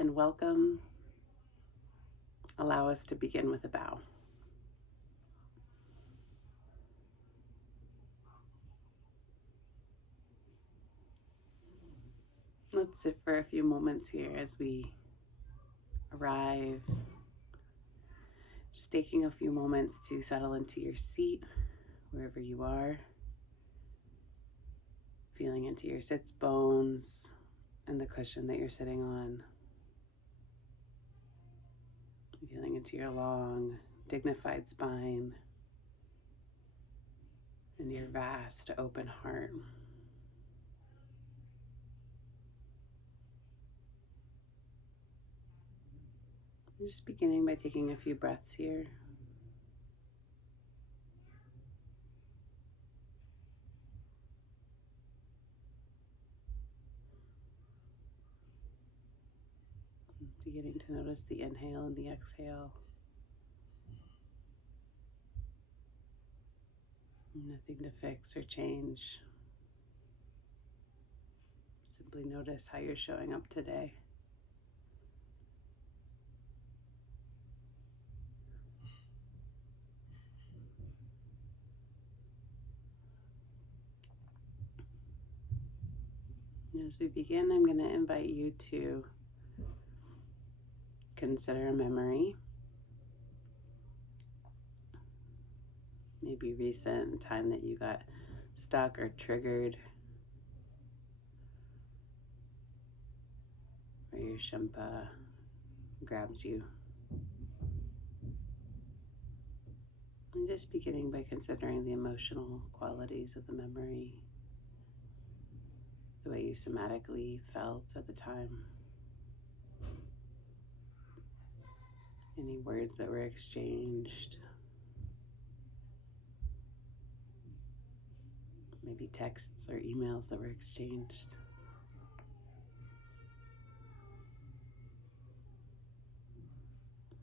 and welcome. Allow us to begin with a bow. Let's sit for a few moments here as we arrive. Just taking a few moments to settle into your seat, wherever you are. Feeling into your sits bones and the cushion that you're sitting on. Feeling into your long, dignified spine and your vast, open heart. Just beginning by taking a few breaths here. Beginning to notice the inhale and the exhale. Nothing to fix or change. Simply notice how you're showing up today. As we begin, I'm going to invite you to consider a memory. Maybe recent time that you got stuck or triggered, where your Shenpa grabs you. And just beginning by considering the emotional qualities of the memory, the way you somatically felt at the time, any words that were exchanged, maybe texts or emails that were exchanged.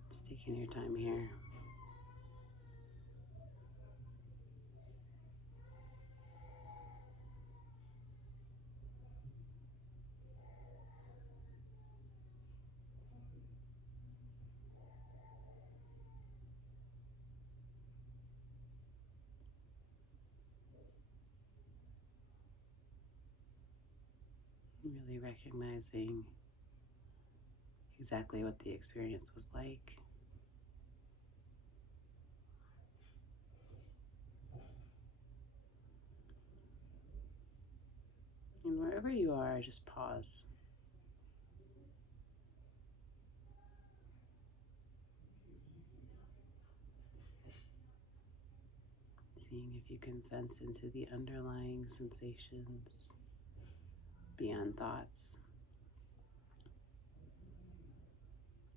Just taking your time here. Really recognizing exactly what the experience was like. And wherever you are, just pause. Seeing if you can sense into the underlying sensations beyond thoughts.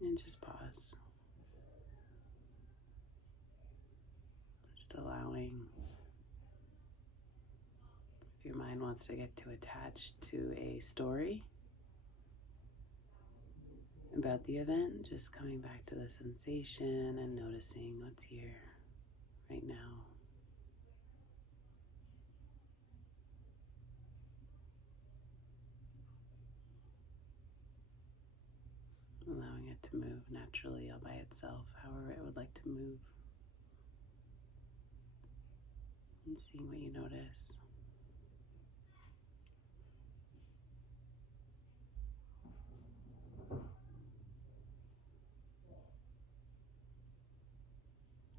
And just pause. Just allowing, if your mind wants to get too attached to a story about the event, just coming back to the sensation and noticing what's here right now. Allowing it to move naturally all by itself, however it would like to move. And seeing what you notice.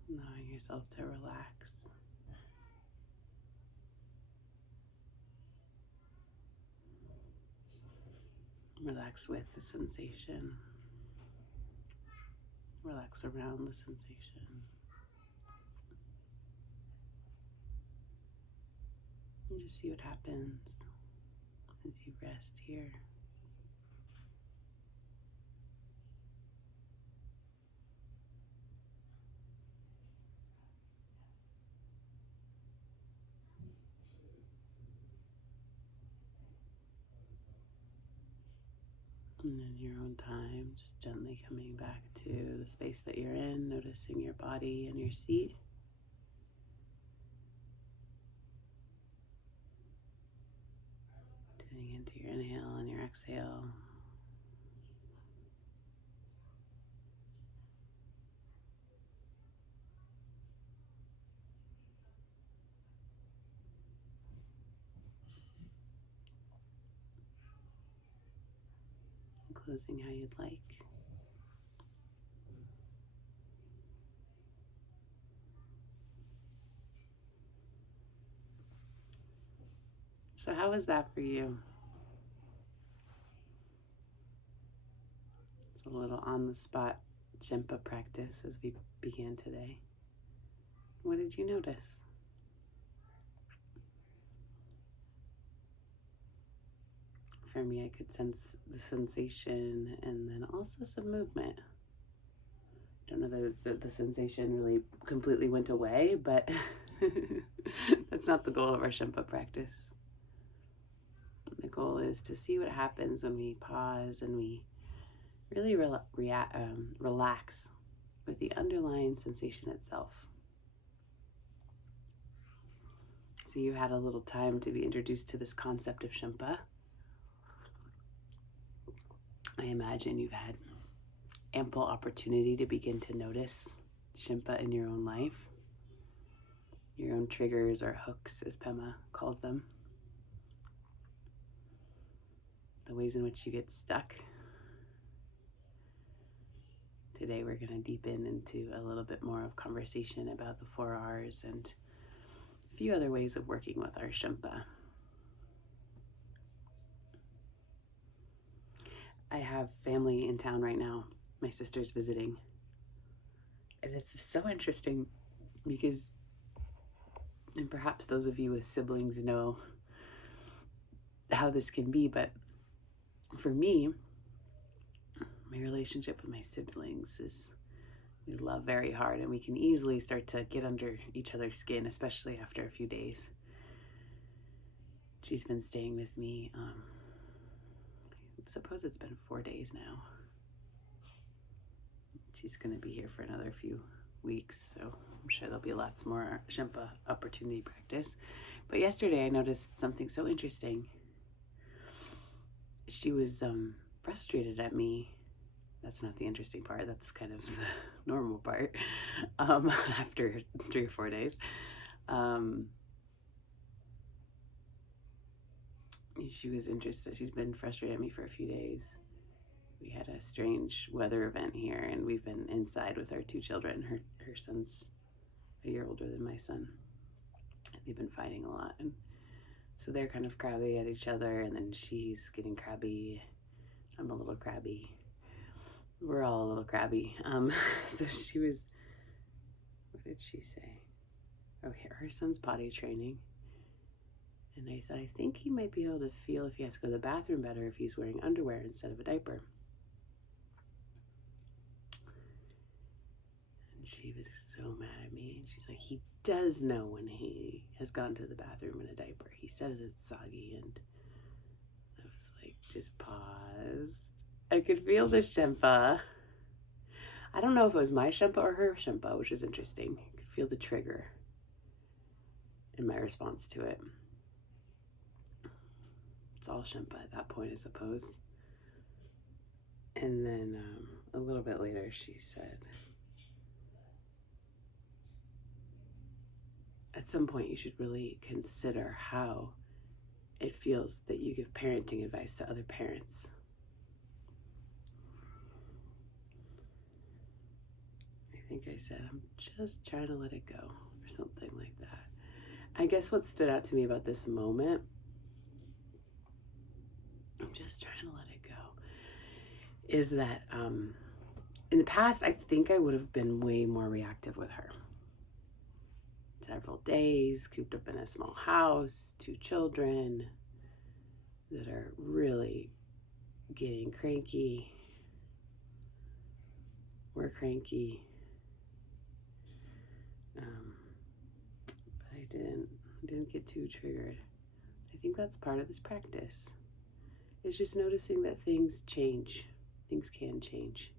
Allowing yourself to relax. Relax with the sensation. Relax around the sensation. And just see what happens as you rest here. And in your own time, just gently coming back to the space that you're in, noticing your body and your seat. Tuning into your inhale and your exhale. closing how you'd like. So how was that for you? It's a little on-the-spot Shenpa practice as we began today. What did you notice? For me, I could sense the sensation and then also some movement. I don't know that the sensation really completely went away, but that's not the goal of our Shenpa practice. The goal is to see what happens when we pause and we really relax with the underlying sensation itself. So you had a little time to be introduced to this concept of Shenpa. I imagine you've had ample opportunity to begin to notice Shenpa in your own life, your own triggers or hooks, as Pema calls them, the ways in which you get stuck. Today we're going to deepen into a little bit more of conversation about the 4 R's and a few other ways of working with our Shenpa. I have family in town right now. My sister's visiting. And it's so interesting because, and perhaps those of you with siblings know how this can be, but for me, my relationship with my siblings is we love very hard, and we can easily start to get under each other's skin, especially after a few days. She's been staying with me, I suppose it's been 4 days now. She's going to be here for another few weeks, so I'm sure there'll be lots more Shenpa opportunity practice. But yesterday I noticed something so interesting. She was frustrated at me. That's not the interesting part. That's kind of the normal part after 3 or 4 days. She was interested. She's been frustrated at me for a few days. We had a strange weather event here, and we've been inside with our 2 children. Her son's a year older than my son. They've been fighting a lot, and so they're kind of crabby at each other, and then she's getting crabby. I'm a little crabby. We're all a little crabby. So she was, what did she say? Oh, here, her son's potty training. And I said, I think he might be able to feel if he has to go to the bathroom better if he's wearing underwear instead of a diaper. And she was so mad at me. And she's like, he does know when he has gone to the bathroom in a diaper. He says it's soggy. And I was like, just pause. I could feel the Shenpa. I don't know if it was my Shenpa or her Shenpa, which is interesting. I could feel the trigger in my response to it. It's all Shenpa at that point, I suppose. And then a little bit later, she said, at some point you should really consider how it feels that you give parenting advice to other parents. I think I said, I'm just trying to let it go, or something like that. I guess what stood out to me about this moment, I'm just trying to let it go, is that in the past, I think I would have been way more reactive with her. Several days, cooped up in a small house, 2 children that are really getting cranky. We're cranky. But I didn't get too triggered. I think that's part of this practice. It's just noticing that things change. Things can change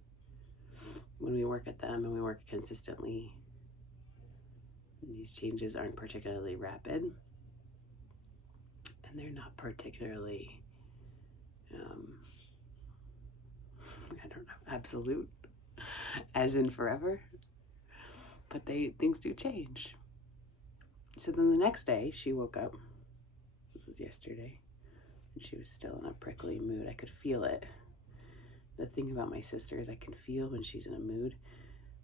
when we work at them and we work consistently. These changes aren't particularly rapid, and they're not particularly, I don't know, absolute, as in forever, but things do change. So then the next day, she woke up, this was yesterday, and she was still in a prickly mood. I could feel it. The thing about my sister is I can feel when she's in a mood,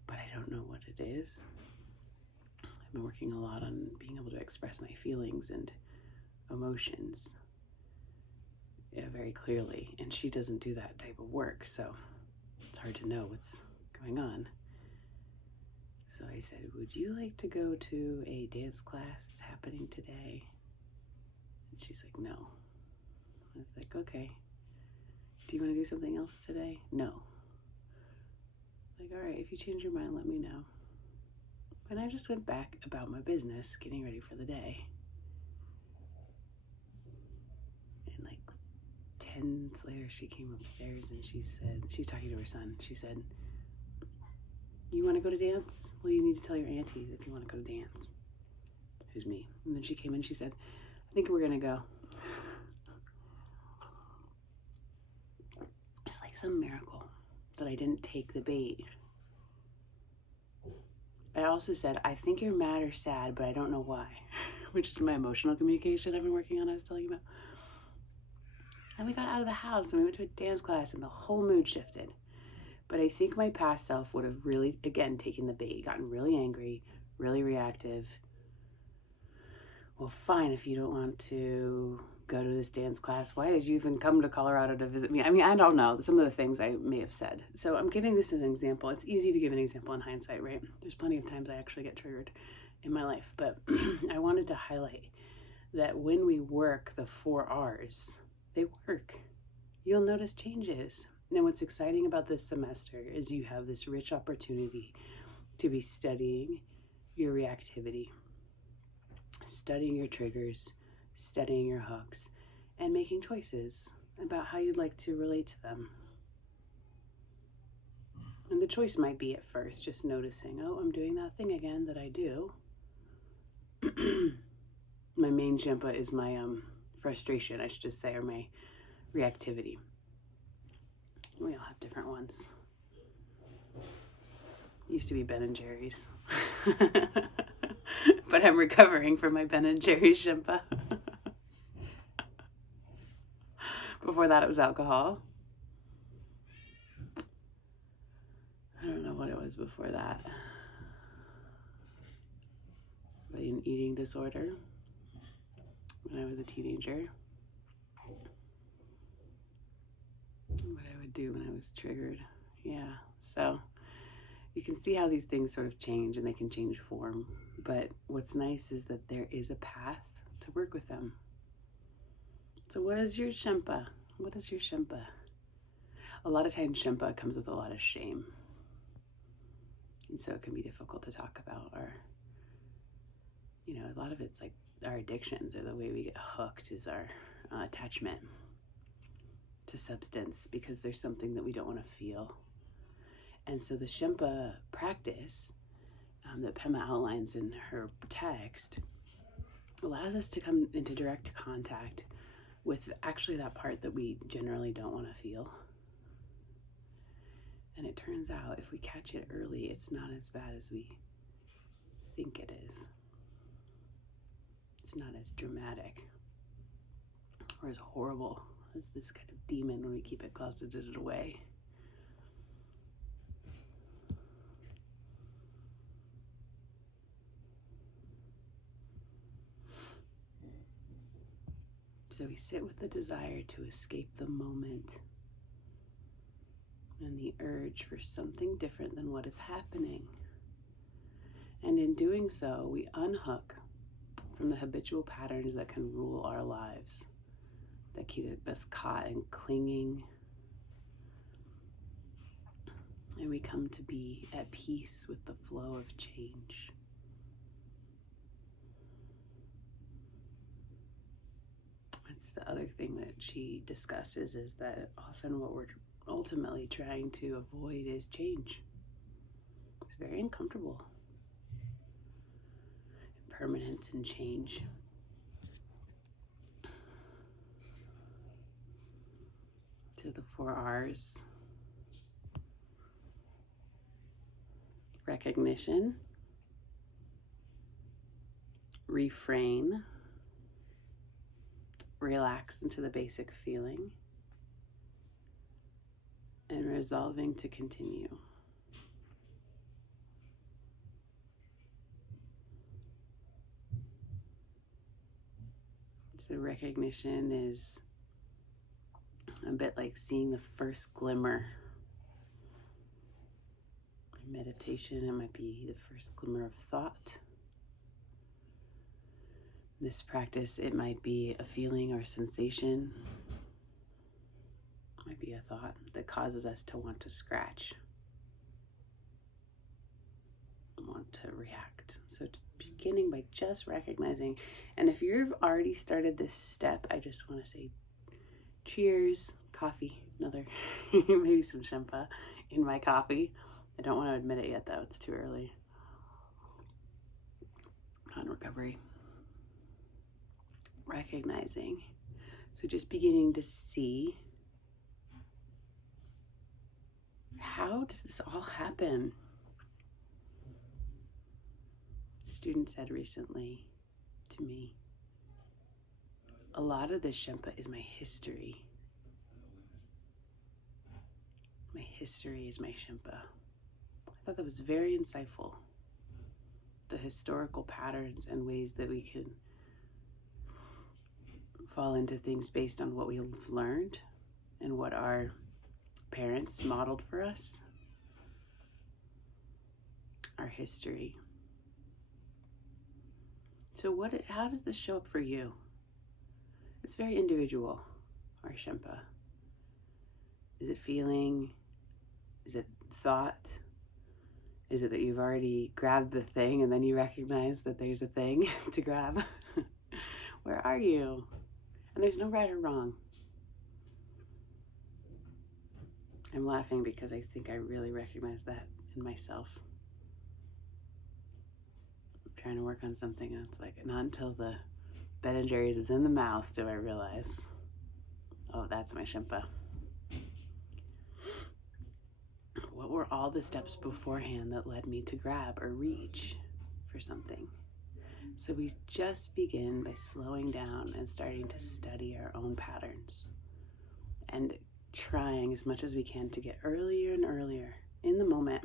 but I don't know what it is. I've been working a lot on being able to express my feelings and emotions very clearly, and she doesn't do that type of work, so it's hard to know what's going on. So I said, would you like to go to a dance class? It's happening today. And she's like, no. I was like, okay. Do you want to do something else today? No. Like, all right, if you change your mind, let me know. And I just went back about my business, getting ready for the day. And like 10 minutes later, she came upstairs and she said, she's talking to her son. She said, you want to go to dance? Well, you need to tell your auntie if you want to go to dance. Who's me? And then she came in and she said, I think we're going to go. It's like some miracle that I didn't take the bait. I also said, I think you're mad or sad, but I don't know why, which is my emotional communication I've been working on, I was telling you about. And we got out of the house and we went to a dance class and the whole mood shifted. But I think my past self would have really, again, taken the bait, gotten really angry, really reactive. Well, fine, if you don't want to go to this dance class, why did you even come to Colorado to visit me? I mean, I don't know some of the things I may have said. So I'm giving this as an example. It's easy to give an example in hindsight, right? There's plenty of times I actually get triggered in my life. But I wanted to highlight that when we work the 4 R's, they work. You'll notice changes. Now, what's exciting about this semester is you have this rich opportunity to be studying your reactivity, studying your triggers, studying your hooks, and making choices about how you'd like to relate to them. And the choice might be at first just noticing, oh, I'm doing that thing again that I do. My main Shenpa is my frustration, I should just say, or my reactivity. We all have different ones. Used to be Ben and Jerry's. But I'm recovering from my Ben and Jerry's Shenpa. Before that, it was alcohol. I don't know what it was before that. But an eating disorder when I was a teenager. What I would do when I was triggered. Yeah, so you can see how these things sort of change and they can change form. But what's nice is that there is a path to work with them. So what is your Shenpa? What is your Shenpa? A lot of times Shenpa comes with a lot of shame. And so it can be difficult to talk about. Or, you know, a lot of it's like our addictions or the way we get hooked is our attachment to substance because there's something that we don't want to feel. And so the Shenpa practice that Pema outlines in her text allows us to come into direct contact with actually that part that we generally don't want to feel. And it turns out if we catch it early, it's not as bad as we think it is. It's not as dramatic or as horrible as this kind of demon when we keep it closeted away. So we sit with the desire to escape the moment and the urge for something different than what is happening. And in doing so, we unhook from the habitual patterns that can rule our lives, that keep us caught and clinging. And we come to be at peace with the flow of change. That's the other thing that she discusses, is that often what we're ultimately trying to avoid is change. It's very uncomfortable. Permanence and change. To the 4 R's. Recognition. Refrain. Relax into the basic feeling. and resolving to continue. So recognition is a bit like seeing the first glimmer. In meditation, it might be the first glimmer of thought. This practice, it might be a feeling or sensation. It might be a thought that causes us to want to scratch, want to react. So it's beginning by just recognizing. And if you've already started this step, I just want to say cheers, coffee, another, maybe some Shenpa in my coffee. I don't want to admit it yet though, it's too early. On recovery. Recognizing. So just beginning to see, how does this all happen? A student said recently to me, a lot of this Shenpa is my history. My history is my Shenpa. I thought that was very insightful. The historical patterns and ways that we can fall into things based on what we've learned and what our parents modeled for us. Our history. So how does this show up for you? It's very individual, our Shenpa. Is it feeling? Is it thought? Is it that you've already grabbed the thing and then you recognize that there's a thing to grab? Where are you? And there's no right or wrong. I'm laughing because I think I really recognize that in myself. I'm trying to work on something and it's like, not until the Ben & Jerry's is in the mouth do I realize, oh, that's my Shenpa. What were all the steps beforehand that led me to grab or reach for something? So we just begin by slowing down and starting to study our own patterns and trying as much as we can to get earlier and earlier in the moment.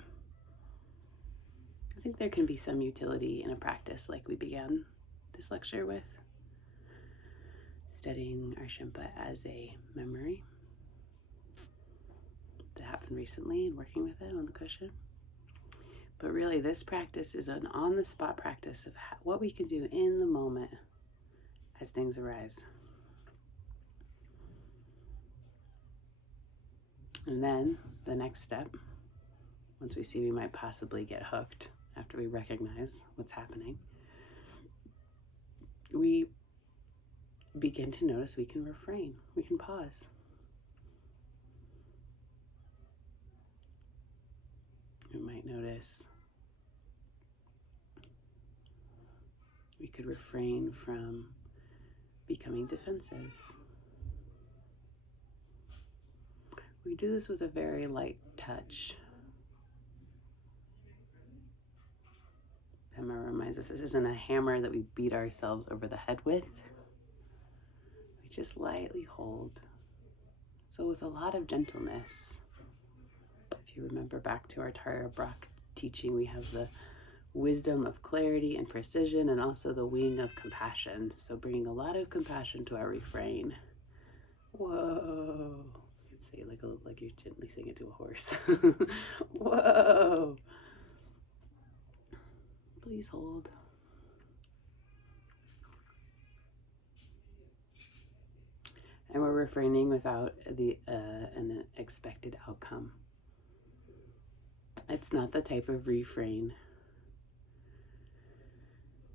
I think there can be some utility in a practice like we began this lecture with, studying our Shenpa as a memory. That happened recently and working with it on the cushion. But really this practice is an on-the-spot practice of what we can do in the moment as things arise. And then the next step, once we see we might possibly get hooked after we recognize what's happening, we begin to notice we can refrain, we can pause. We might notice we could refrain from becoming defensive. We do this with a very light touch. Pema reminds us this isn't a hammer that we beat ourselves over the head with. We just lightly hold. So with a lot of gentleness. If you remember back to our Tara Brach teaching, we have the wisdom of clarity and precision and also the wing of compassion. So bringing a lot of compassion to our refrain. Whoa. You can say like you're gently saying it to a horse. Whoa. Please hold. And we're refraining without an expected outcome. It's not the type of refrain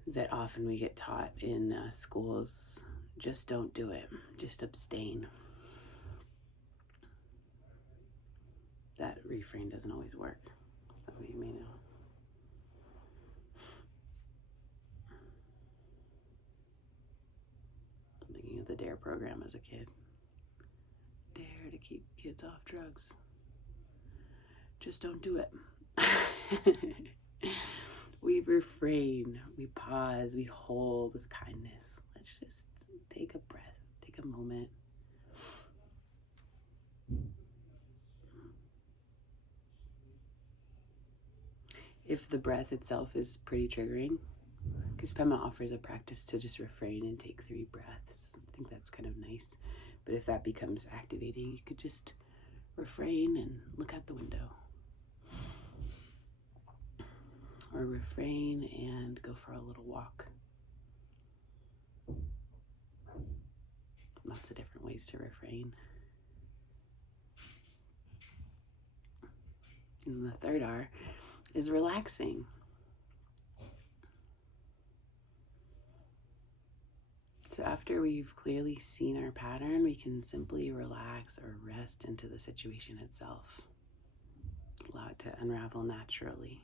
that often we get taught in schools. Just don't do it. Just abstain. That refrain doesn't always work. Some of you may know. I'm thinking of the DARE program as a kid. Dare to keep kids off drugs. Just don't do it. We refrain, we pause, we hold with kindness. Let's just take a breath, take a moment. if the breath itself is pretty triggering, because Pema offers a practice to just refrain and take 3 breaths. I think that's kind of nice. But if that becomes activating, you could just refrain and look out the window. Or refrain and go for a little walk. Lots of different ways to refrain. And the third R is relaxing. So after we've clearly seen our pattern, we can simply relax or rest into the situation itself. Allow it to unravel naturally.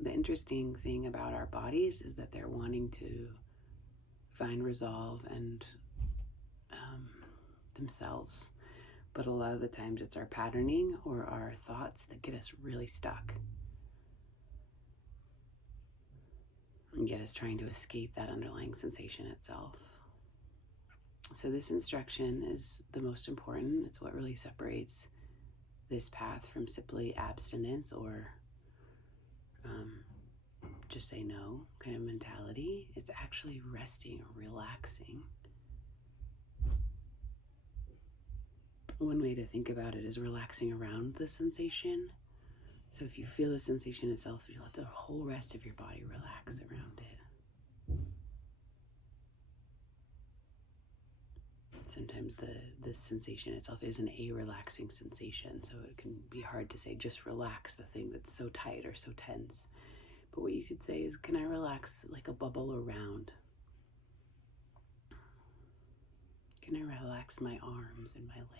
The interesting thing about our bodies is that they're wanting to find resolve and themselves. But a lot of the times it's our patterning or our thoughts that get us really stuck and get us trying to escape that underlying sensation itself. So this instruction is the most important. It's what really separates this path from simply abstinence or just say no kind of mentality. It's actually resting or relaxing. One way to think about it is relaxing around the sensation. So if you feel the sensation itself, you let the whole rest of your body relax around it. Sometimes the sensation itself isn't a relaxing sensation, so it can be hard to say just relax the thing that's so tight or so tense. But what you could say is, can I relax like a bubble around? Can I relax my arms and my legs?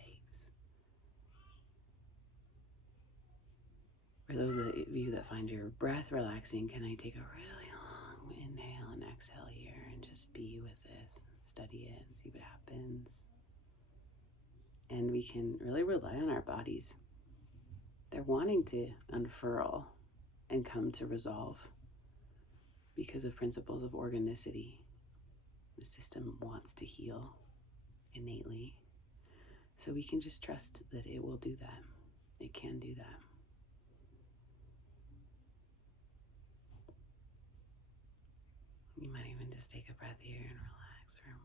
For those of you that find your breath relaxing, can I take a really long inhale and exhale here and just be with this, study it and see what happens? And we can really rely on our bodies. They're wanting to unfurl and come to resolve because of principles of organicity. The system wants to heal innately. So we can just trust that it will do that. It can do that. You might even just take a breath here and relax for a moment.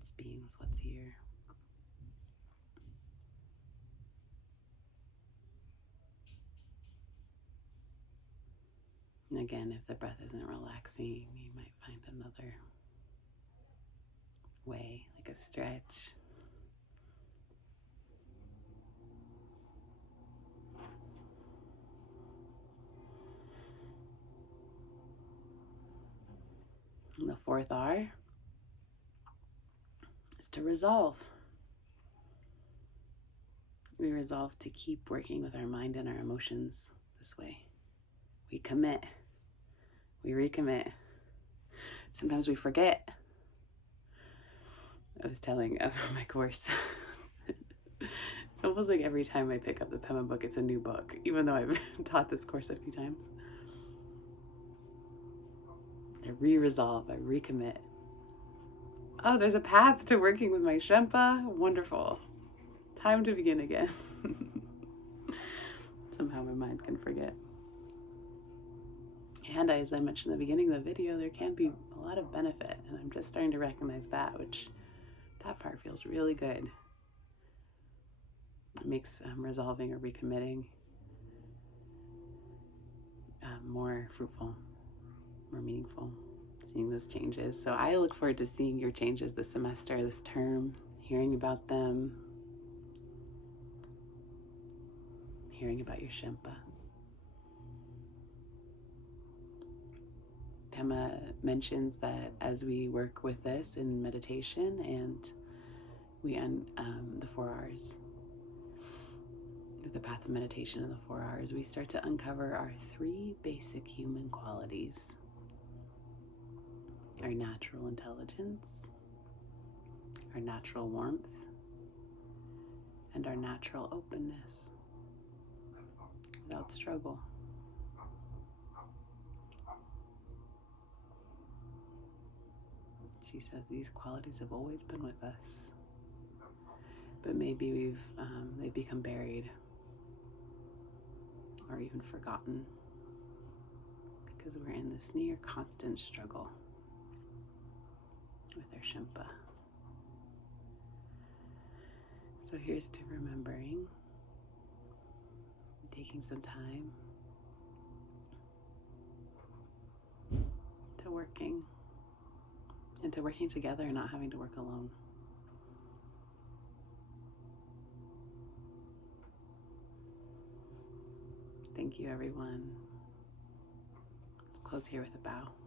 Just being with what's here. And again, if the breath isn't relaxing, you might find another way, like a stretch. And the fourth R is to resolve. We resolve to keep working with our mind and our emotions this way. We commit. We recommit. Sometimes we forget. I was telling about my course. It's almost like every time I pick up the Pema book, it's a new book, even though I've taught this course a few times. I re-resolve, I recommit. Oh, there's a path to working with my Shenpa. Wonderful. Time to begin again. Somehow my mind can forget. And as I mentioned in the beginning of the video, there can be a lot of benefit, and I'm just starting to recognize that, which that part feels really good. It makes resolving or recommitting more fruitful, more meaningful, seeing those changes. So I look forward to seeing your changes this semester, this term, hearing about them, hearing about your Shenpa. Pema mentions that as we work with this in meditation and we the 4 R's, the path of meditation and the 4 R's, we start to uncover our 3 basic human qualities: our natural intelligence, our natural warmth, and our natural openness without struggle. She said these qualities have always been with us, but maybe they've become buried or even forgotten because we're in this near constant struggle with our Shenpa. So here's to remembering, taking some time to working, and to working together and not having to work alone. Thank you, everyone. Let's close here with a bow.